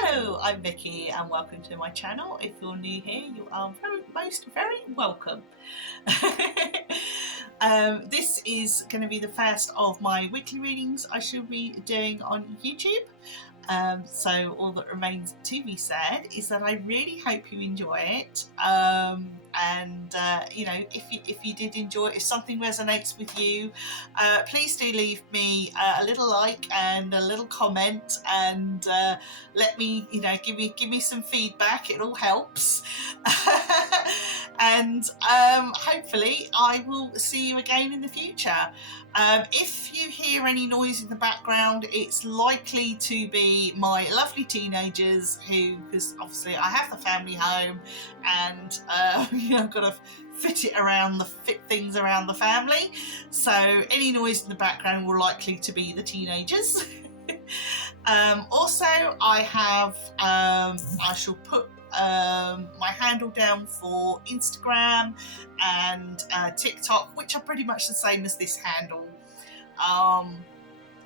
Hello, I'm Vicky and welcome to my channel. If you're new here, you are very welcome. This is going to be the first of my weekly readings I shall be doing on YouTube. So all that remains to be said is that I really hope you enjoy it. You know, if you did enjoy it, if something resonates with you, please do leave me a little like and a little comment, and let me, you know, give me some feedback. It all helps. And hopefully I will see you again in the future. If you hear any noise in the background, it's likely to be my lovely teenagers who, because obviously I have the family home and you know, I've got to fit things around the family. So any noise in the background will likely to be the teenagers. Also, I shall put my handle down for Instagram and TikTok, which are pretty much the same as this handle.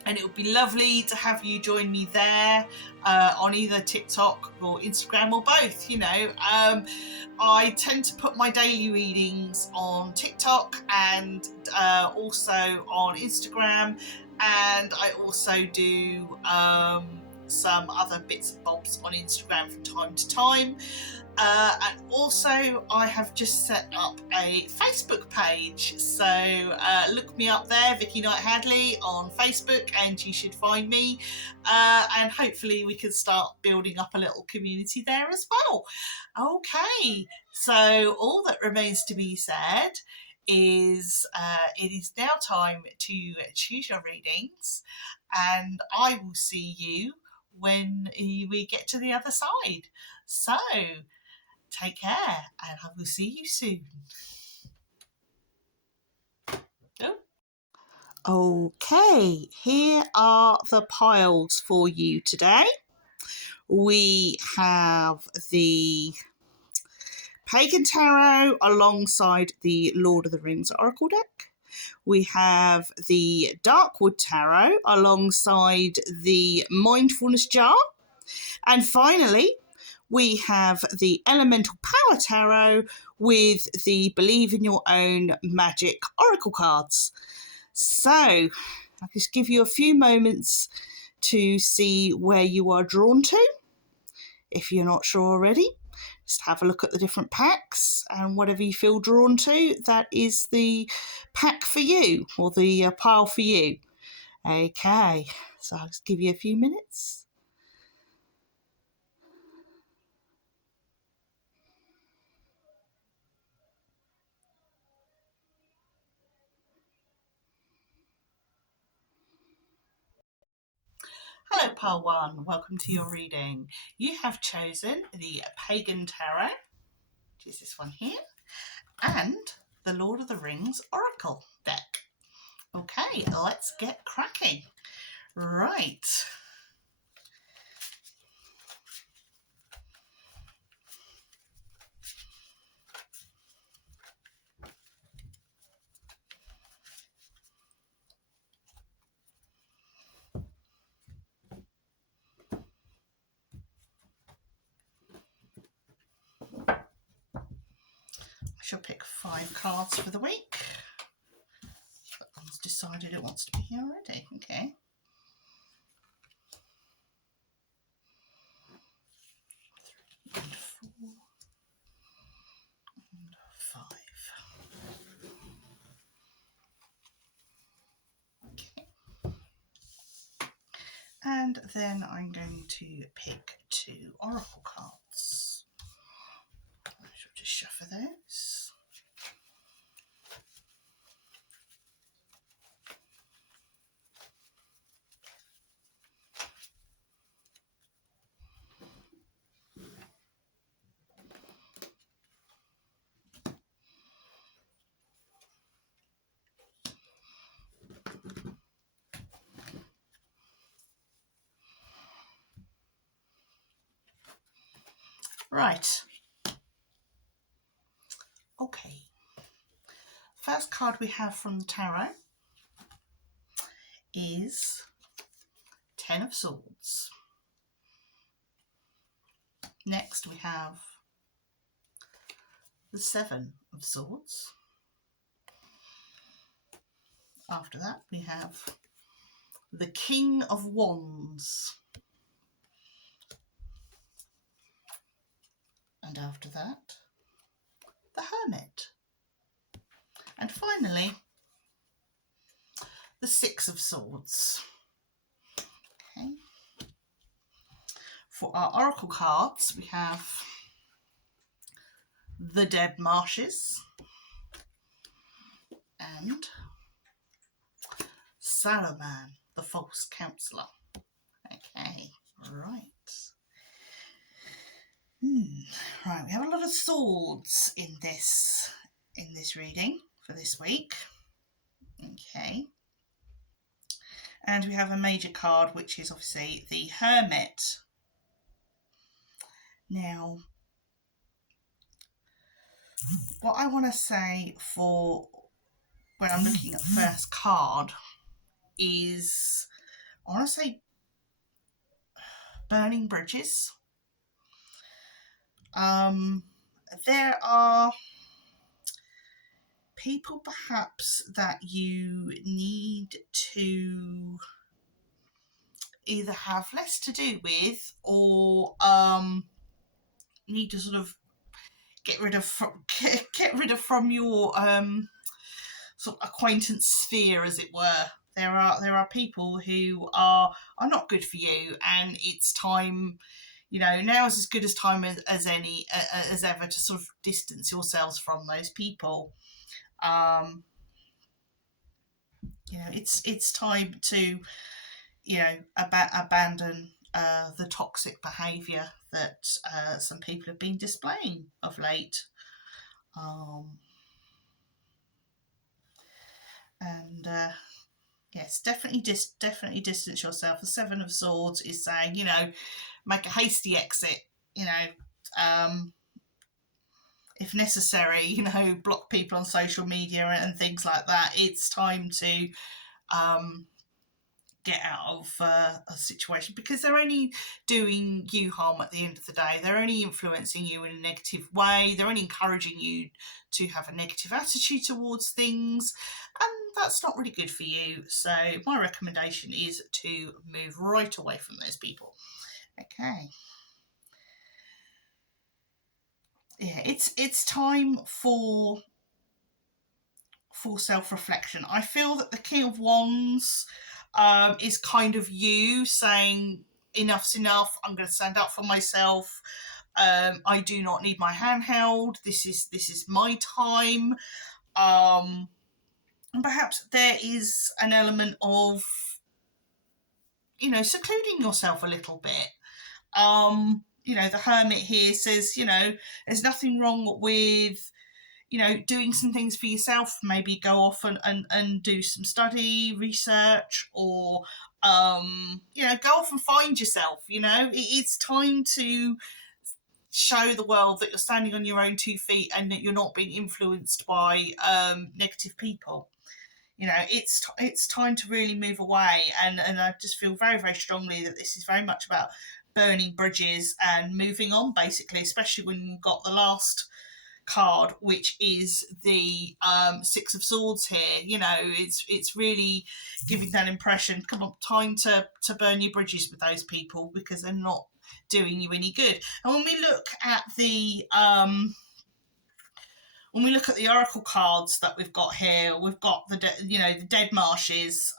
And it would be lovely to have you join me there on either TikTok or Instagram or both. You know, I tend to put my daily readings on TikTok and also on Instagram, and I also do some other bits and bobs on Instagram from time to time. And also I have just set up a Facebook page, so look me up there, Vicky Knight Hadley on Facebook, and you should find me, and hopefully we can start building up a little community there as well. Okay, so all that remains to be said is it is now time to choose your readings, and I will see you when we get to the other side. So take care, and I will see you soon. Okay, here are the piles for you today. We have the Pagan Tarot alongside the Lord of the Rings Oracle deck. We have the Darkwood Tarot alongside the Mindfulness Jar. And finally, we have the Elemental Power Tarot with the Believe in Your Own Magic Oracle cards. So I'll just give you a few moments to see where you are drawn to. If you're not sure already, just have a look at the different packs, and whatever you feel drawn to, that is the pack for you, or the pile for you. Okay, so I'll just give you a few minutes. Hello, Pile 1. Welcome to your reading. You have chosen the Pagan Tarot, which is this one here, and the Lord of the Rings Oracle deck. Okay, let's get cracking. Right. I shall pick 5 cards for the week. That one's decided it wants to be here already. Okay. 3 and 4 and 5. Okay. And then I'm going to pick 2 oracle cards. I shall just shuffle those. Right. Okay. First card we have from the tarot is 10 of Swords. Next we have the Seven of Swords. After that we have the King of Wands. And after that, the Hermit. And finally, the Six of Swords. Okay. For our oracle cards, we have the Dead Marshes and Saruman, the False Counselor. Okay, right. Right, we have a lot of swords in this reading for this week. Okay. And we have a major card, which is obviously the Hermit. Now, what I want to say for when I'm looking at the first card is, I want to say burning bridges. There are people perhaps that you need to either have less to do with or need to sort of get rid of from your sort of acquaintance sphere, as it were. There are people who are not good for you, and it's time. Now is as good as time as any as ever to sort of distance yourselves from those people. It's time to abandon the toxic behaviour that some people have been displaying of late. Yes, definitely distance yourself. The Seven of Swords is saying, make a hasty exit, if necessary, block people on social media and things like that. It's time to get out of a situation, because they're only doing you harm at the end of the day. They're only influencing you in a negative way. They're only encouraging you to have a negative attitude towards things, and that's not really good for you. So my recommendation is to move right away from those people. Okay. Yeah, it's time for self-reflection. I feel that the King of Wands is kind of you saying, enough's enough, I'm going to stand up for myself. I do not need my hand held. This is my time. And perhaps there is an element of, secluding yourself a little bit. The Hermit here says, there's nothing wrong with, doing some things for yourself. Maybe go off and do some study, research, or, go off and find yourself. It's time to show the world that you're standing on your own 2 feet and that you're not being influenced by negative people. It's time to really move away, and I just feel very, very strongly that this is very much about burning bridges and moving on, basically, especially when we've got the last card, which is the Six of Swords here. It's really giving that impression, come on, time to burn your bridges with those people, because they're not doing you any good. And when we look at the oracle cards that we've got here, we've got the Dead Marshes.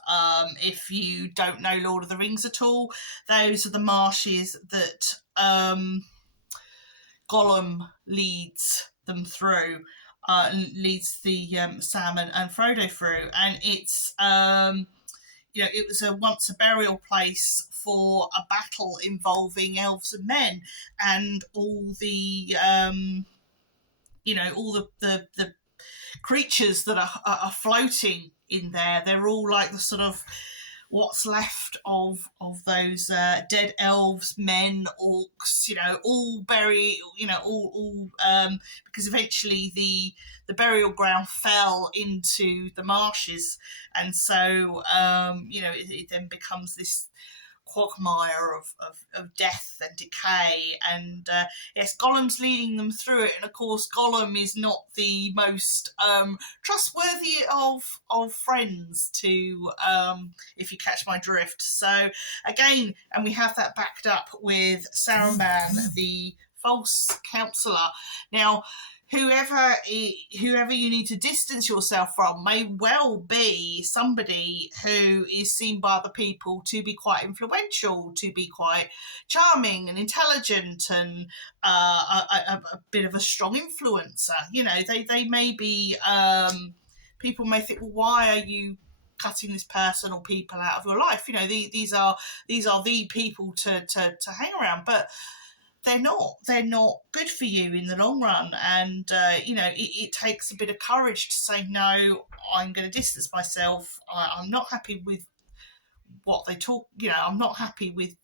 If you don't know Lord of the Rings at all, those are the marshes that Gollum leads them through, leads the Sam and Frodo through, and it's it was once a burial place for a battle involving elves and men, and all the all the creatures that are floating in there. They're all like the sort of what's left of those dead elves, men, orcs, all bury, all because eventually the burial ground fell into the marshes, and so it then becomes this quagmire of death and decay, and yes, Gollum's leading them through it, and of course Gollum is not the most trustworthy of friends to, if you catch my drift. So again, and we have that backed up with Saruman, the false counselor. Now, whoever you need to distance yourself from may well be somebody who is seen by other people to be quite influential, to be quite charming and intelligent, and a bit of a strong influencer. You know, they may be, people may think, well, why are you cutting this person or people out of your life? You know, these are the people to hang around, but they're not good for you in the long run. And you know, it takes a bit of courage to say, no, I'm going to distance myself. I'm not happy with what they talk, you know, I'm not happy with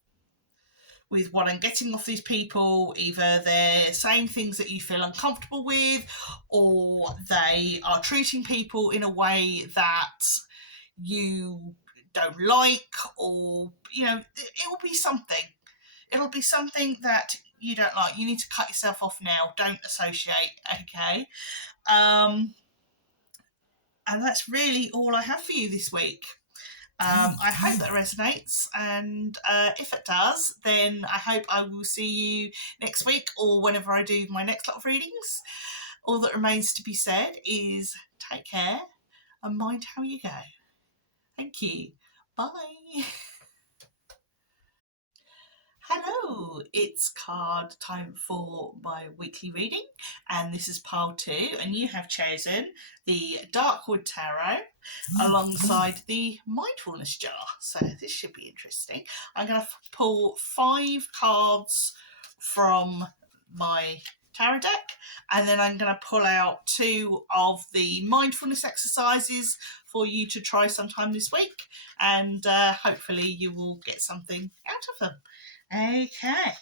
what I'm getting off these people. Either they're saying things that you feel uncomfortable with, or they are treating people in a way that you don't like, or, you know, it'll be something that you don't like. You need to cut yourself off now. Don't associate, okay? And that's really all I have for you this week. I hope that resonates, and if it does, then I hope I will see you next week or whenever I do my next lot of readings. All that remains to be said is take care and mind how you go. Thank you. Bye. Hello, it's card time for my weekly reading, and this is pile 2, and you have chosen the Darkwood Tarot alongside the Mindfulness Jar, so this should be interesting. I'm going to pull 5 cards from my tarot deck, and then I'm going to pull out 2 of the mindfulness exercises for you to try sometime this week, and hopefully you will get something out of them. Okay.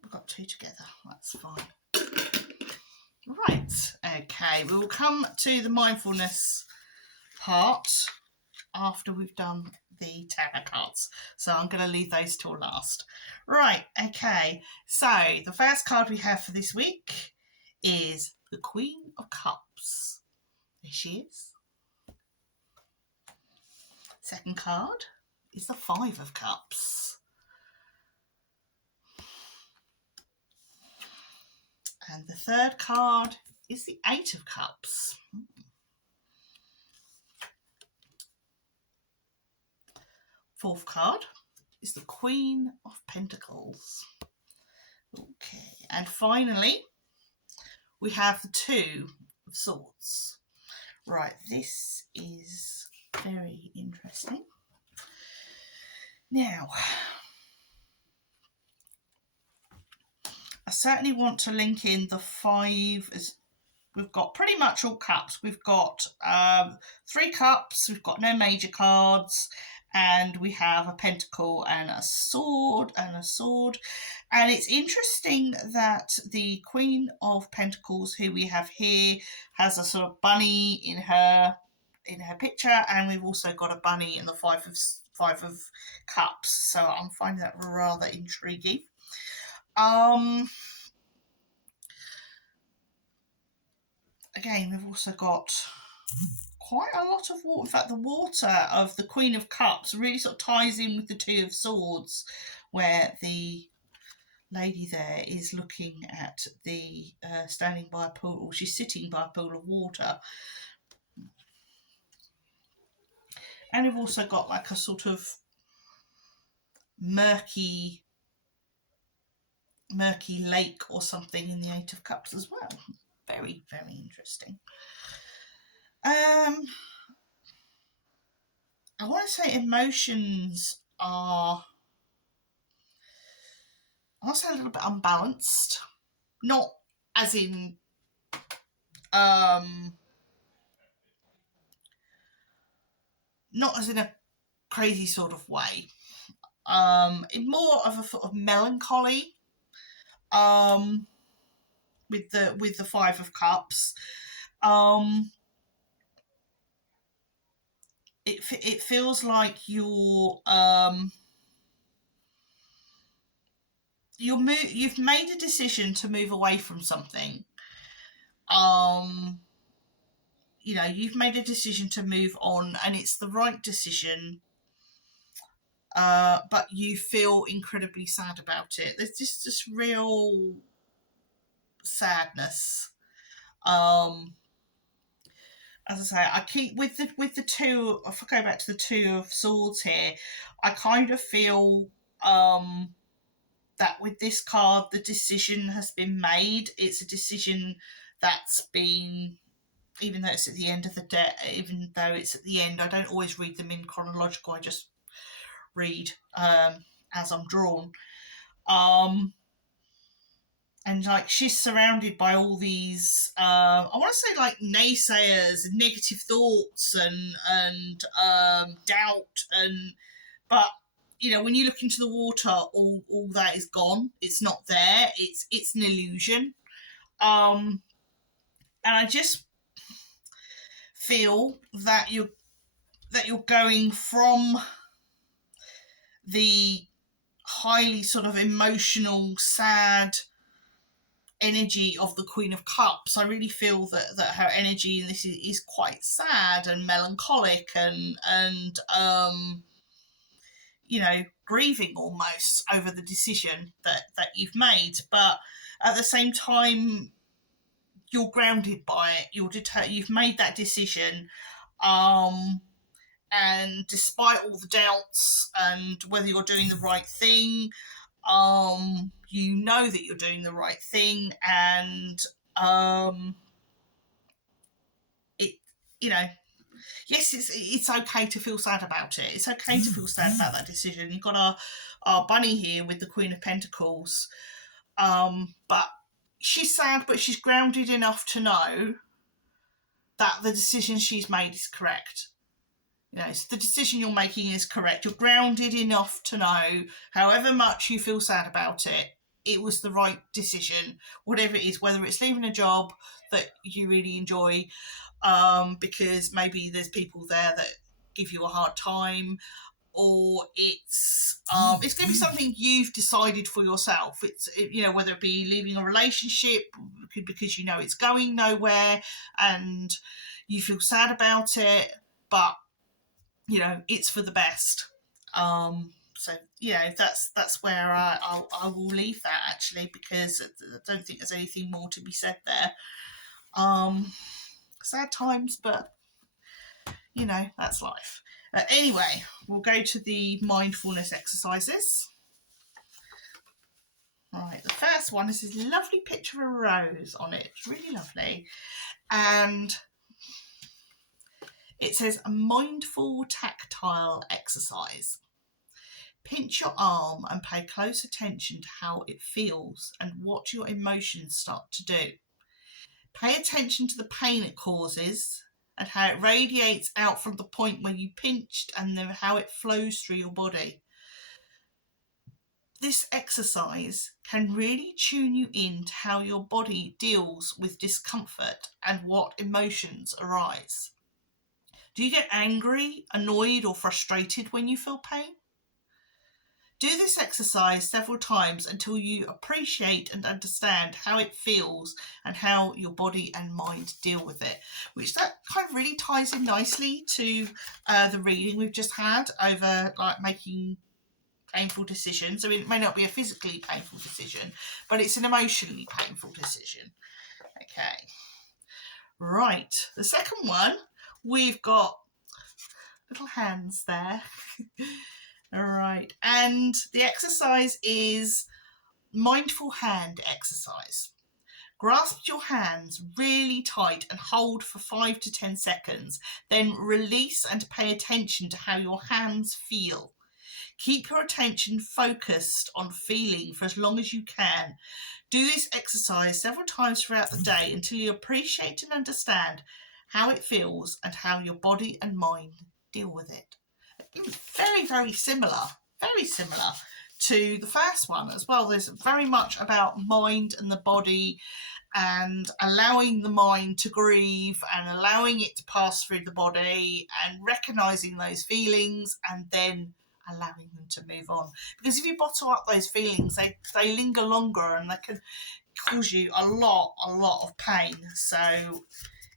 We've got 2 together, that's fine. Right, okay, we will come to the mindfulness part after we've done the tarot cards. So I'm going to leave those till last. Right, okay, so the first card we have for this week is the Queen of Cups. There she is. Second card is the 5 of Cups. And the third card is the 8 of Cups. Fourth card is the Queen of Pentacles. Okay, and finally, we have the 2 of Swords. Right, this is very interesting. Now, I certainly want to link in the 5 as we've got pretty much all cups. We've got 3 cups, we've got no major cards, and we have a pentacle and a sword and it's interesting that the Queen of Pentacles, who we have here, has a sort of bunny in her picture, and we've also got a bunny in the 5 of Cups, so I'm finding that rather intriguing. Again, we've also got quite a lot of water. In fact, the water of the Queen of Cups really sort of ties in with the 2 of Swords, where the lady there is looking at the standing by a pool, or she's sitting by a pool of water. And we've also got like a sort of murky lake or something in the 8 of Cups as well. Very, very interesting. I want to say emotions are, I want to say, a little bit unbalanced. Not as in, um, not as in a crazy sort of way. In more of a sort of melancholy. Um, with the Five of Cups. Um, it feels like you've made a decision to move away from something. Um, you've made a decision to move on, and it's the right decision. But you feel incredibly sad about it. There's just this real sadness. Um, as I say, I keep with the two. If I go back to the Two of Swords here, I kind of feel that with this card, the decision has been made. It's a decision that's been, even though it's at the end of the day, even though it's at the end, I don't always read them in chronological. I just read as I'm drawn. And like she's surrounded by all these I want to say like naysayers and negative thoughts and doubt, and but when you look into the water, all that is gone. It's not there. It's an illusion. And I just feel that you're going from the highly sort of emotional, sad energy of the Queen of Cups. I really feel that her energy in this is quite sad and melancholic and grieving almost over the decision that you've made. But at the same time, you're grounded by it. You've made that decision. And despite all the doubts and whether you're doing the right thing, you know that you're doing the right thing, and it yes, it's okay to feel sad about it. It's okay to feel sad about that decision. You've got our bunny here with the Queen of Pentacles, but she's sad, but she's grounded enough to know that the decision she's made is correct. So the decision you're making is correct. You're grounded enough to know, however much you feel sad about it, it was the right decision, whatever it is, whether it's leaving a job that you really enjoy, because maybe there's people there that give you a hard time, or it's going to be something you've decided for yourself. It's whether it be leaving a relationship because it's going nowhere and you feel sad about it, but it's for the best. So that's where I will leave that, actually, because I don't think there's anything more to be said there. Sad times, but that's life. Anyway, we'll go to the mindfulness exercises. Right, the first one is this lovely picture of a rose on it. It's really lovely. And it says a mindful tactile exercise. Pinch your arm and pay close attention to how it feels and what your emotions start to do. Pay attention to the pain it causes and how it radiates out from the point where you pinched and then how it flows through your body. This exercise can really tune you in to how your body deals with discomfort and what emotions arise. Do you get angry, annoyed, or frustrated when you feel pain? Do this exercise several times until you appreciate and understand how it feels and how your body and mind deal with it, which that kind of really ties in nicely to the reading we've just had over like making painful decisions. I mean, it may not be a physically painful decision, but it's an emotionally painful decision. Okay. Right. The second one, we've got little hands there. All right. And the exercise is mindful hand exercise. Grasp your hands really tight and hold for 5 to 10 seconds. Then release and pay attention to how your hands feel. Keep your attention focused on feeling for as long as you can. Do this exercise several times throughout the day until you appreciate and understand how it feels and how your body and mind deal with it. Very, very similar to the first one as well. There's very much about mind and the body and allowing the mind to grieve and allowing it to pass through the body and recognizing those feelings and then allowing them to move on. Because if you bottle up those feelings, they linger longer and they can cause you a lot of pain. So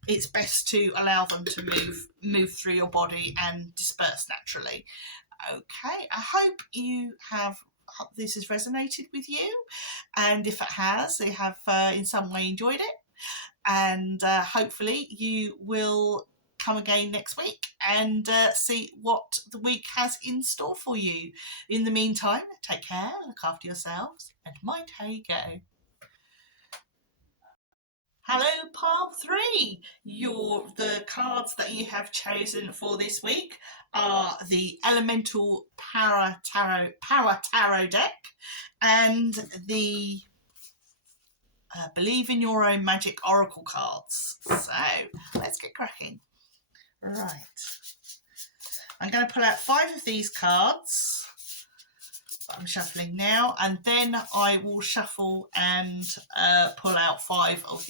it's best to allow them to move through your body and disperse naturally. Okay, I hope this has resonated with you, and if it has, you have in some way enjoyed it, and hopefully you will come again next week and see what the week has in store for you. In the meantime, take care, look after yourselves, and mind how you go. Hello, pile 3. The cards that you have chosen for this week are the Elemental Power Tarot deck and the Believe in Your Own Magic Oracle cards. So let's get cracking. Right. I'm going to pull out 5 of these cards. I'm shuffling now, and then I will shuffle and pull out 2 of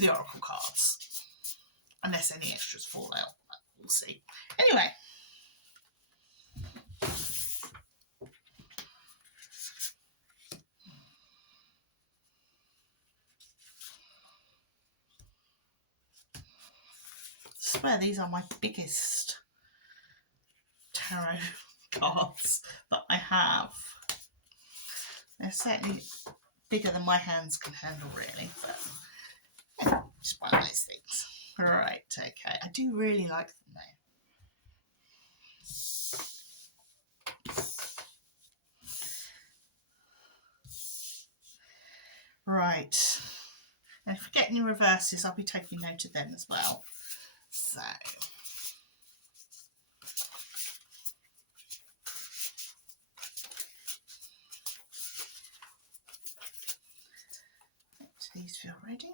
the oracle cards, unless any extras fall out. We'll see. Anyway, I swear these are my biggest tarot cards that I have. They're certainly bigger than my hands can handle, really, but yeah, just one of those things. Right, okay. I do really like them though. Right. And if I get any reverses, I'll be taking note of them as well. So these feel ready.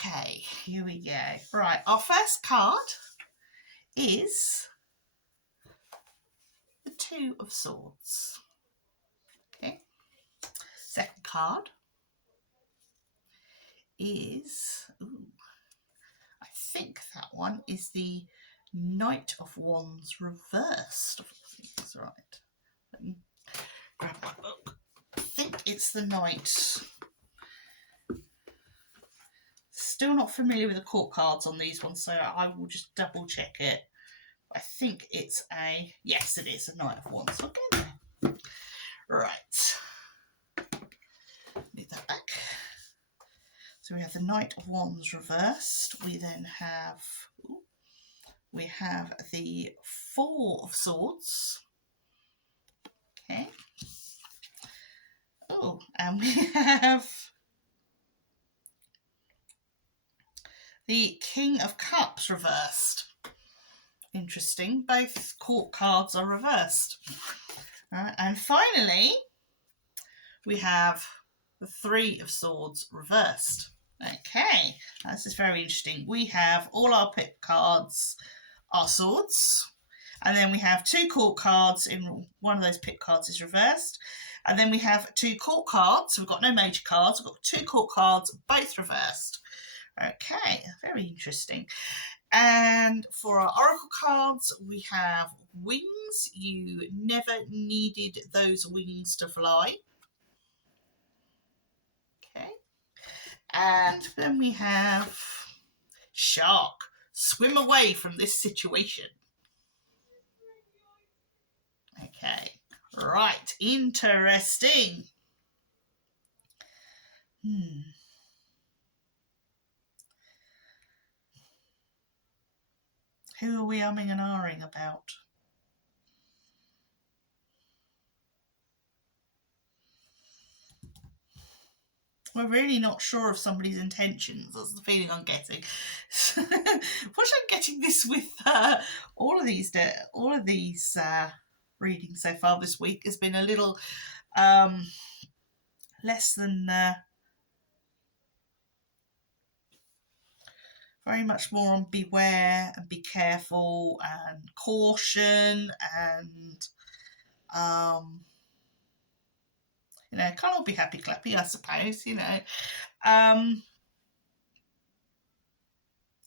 Okay, here we go. Right, our first card is the 2 of Swords. Okay. Second card is, I think that one is the Knight of Wands reversed. I think that's right. Let me grab my book. I think it's the Knight. Still not familiar with the court cards on these ones, so I will just double check it. I think it's yes, it is a Knight of Wands. Okay, right. Leave that back. So we have the Knight of Wands reversed. We then have the 4 of Swords. Okay. Oh, and we have the King of Cups reversed. Interesting. Both court cards are reversed. Right, and finally, we have the 3 of Swords reversed. Okay, this is very interesting. We have all our pit cards are swords, and then we have 2 court cards. In one of those pit cards is reversed, and then we have 2 court cards. So we've got no major cards. We've got 2 court cards, both reversed. Okay, very interesting. And for our oracle cards, we have wings. You never needed those wings to fly. Okay. And then we have shark. Swim away from this situation. Okay. Okay. Right. Interesting. Who are we umming and ahhing about? We're really not sure of somebody's intentions. That's the feeling I'm getting. What I'm getting this with all of these readings so far this week has been a little less than very much more on beware and be careful and caution and can't all be happy clappy, I suppose,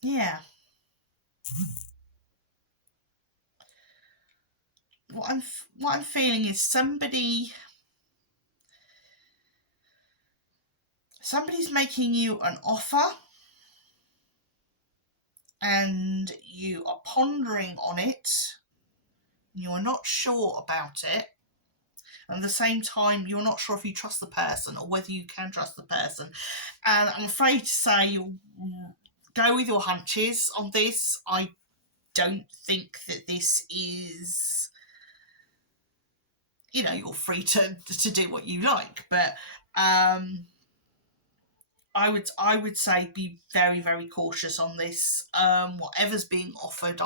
yeah. What I'm feeling is somebody's making you an offer and you are pondering on it. You are not sure about it. And at the same time, you're not sure if you trust the person or whether you can trust the person. And I'm afraid to say you'll go with your hunches on this. I don't think that this is, you're free to do what you like. But I would say be very, very cautious on this. Whatever's being offered,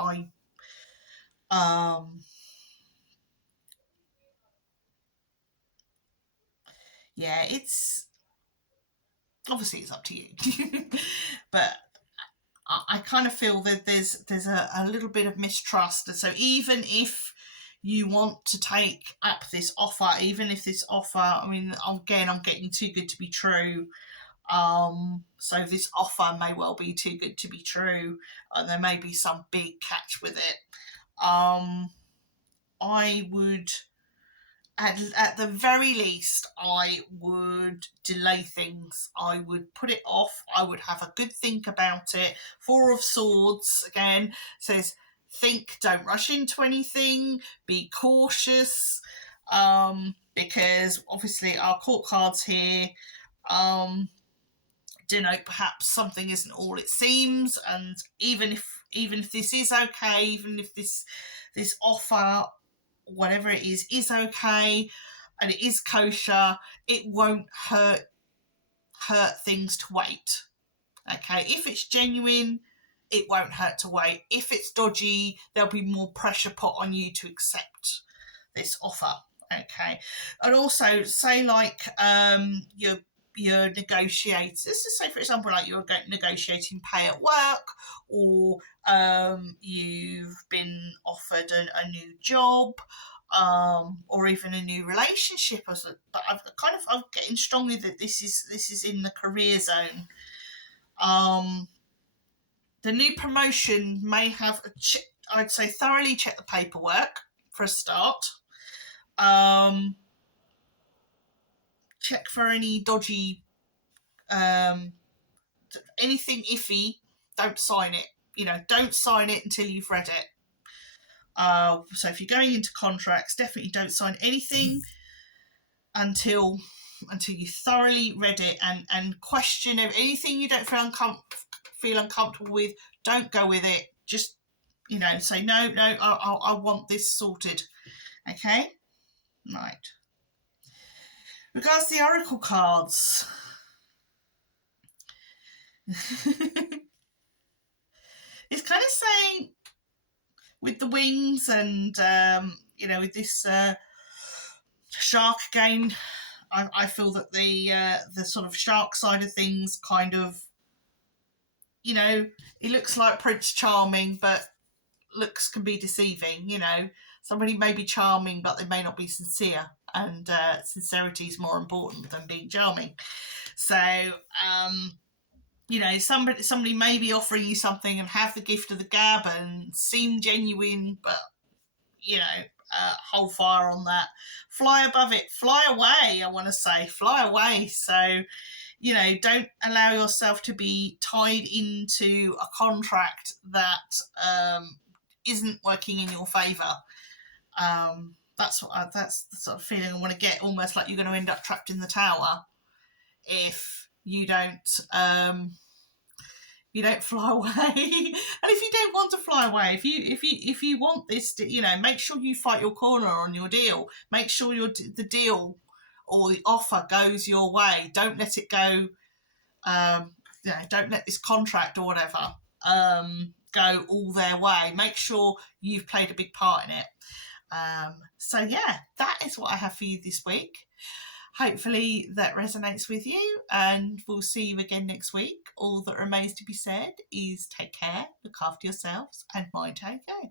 it's obviously it's up to you, but I kind of feel that there's a little bit of mistrust, and so even if you want to take up this offer, even if this offer, I'm getting too good to be true. So this offer may well be too good to be true, and there may be some big catch with it. I would, at the very least, I would delay things. I would put it off. I would have a good think about it. Four of Swords, again, says think, don't rush into anything, be cautious, because obviously our court cards here denote perhaps something isn't all it seems, and even if this is okay, even if this offer, whatever it is okay and it is kosher, it won't hurt things to wait. Okay, if it's genuine, it won't hurt to wait. If it's dodgy, there'll be more pressure put on you to accept this offer. Okay, and also say like you're negotiating. Let's just say, for example, like you're negotiating pay at work, or you've been offered a new job, or even a new relationship. But I'm getting strongly that this is in the career zone. The new promotion may have I'd say thoroughly check the paperwork for a start. Check for any dodgy, anything iffy. Don't sign it. Don't sign it until you've read it. So if you're going into contracts, definitely don't sign anything until you thoroughly read it, and question anything you don't feel uncomfortable with. Don't go with it. Just say no. I want this sorted. Okay, right. Regards to the oracle cards. It's kind of saying with the wings and with this shark again, I feel that the sort of shark side of things kind of, it looks like Prince Charming, but looks can be deceiving. Somebody may be charming, but they may not be sincere, and sincerity is more important than being charming. So somebody may be offering you something and have the gift of the gab and seem genuine, but hold fire on that. Fly above it. Fly away, I want to say. Fly away. So, don't allow yourself to be tied into a contract that isn't working in your favour. that's the sort of feeling I want to get. Almost like you're going to end up trapped in the tower if you don't fly away. And if you don't want to fly away, if you want this to, make sure you fight your corner on your deal. Make sure the deal or the offer goes your way. Don't let it go. Don't let this contract or whatever go all their way. Make sure you've played a big part in it. So yeah, that is what I have for you this week. Hopefully that resonates with you, and we'll see you again next week. All that remains to be said is take care, look after yourselves, and mind how you go.